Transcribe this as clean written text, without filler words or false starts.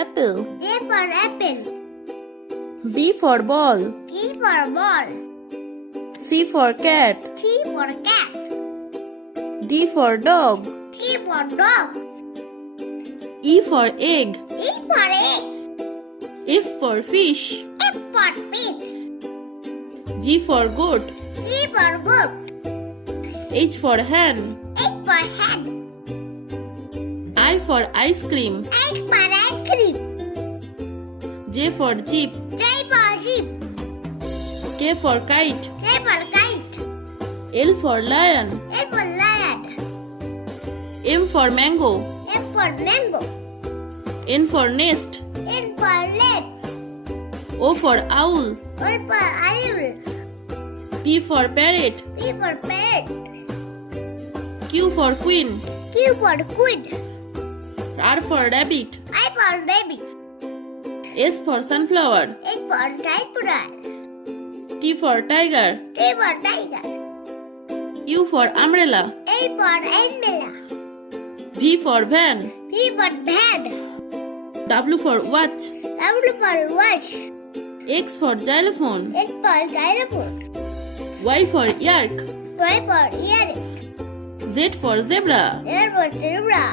apple. A for apple. B for ball. B for ball. C for cat. C for cat. D for dog. D for dog. E for egg. E for egg. F for fish. F for fish. G for goat. G for goat. H for hen. H for hen. I for ice cream. H for ice cream. J for jeep. J for jeep. K for kite. K for kite. L for lion. L for lion. M for mango. M for mango. N for nest. N for net. O for owl. O for owl. P for parrot. P for parrot. Q for queen. Q for queen. R for rabbit. I for rabbit. S for sunflower. H for typewriter. T for tiger. T for tiger. U for umbrella. A for umbrella. V for van. V for van. W for watch. W for watch. X for xylophone. X for xylophone. Y for yak. Y for earring. Z for zebra. Z for zebra.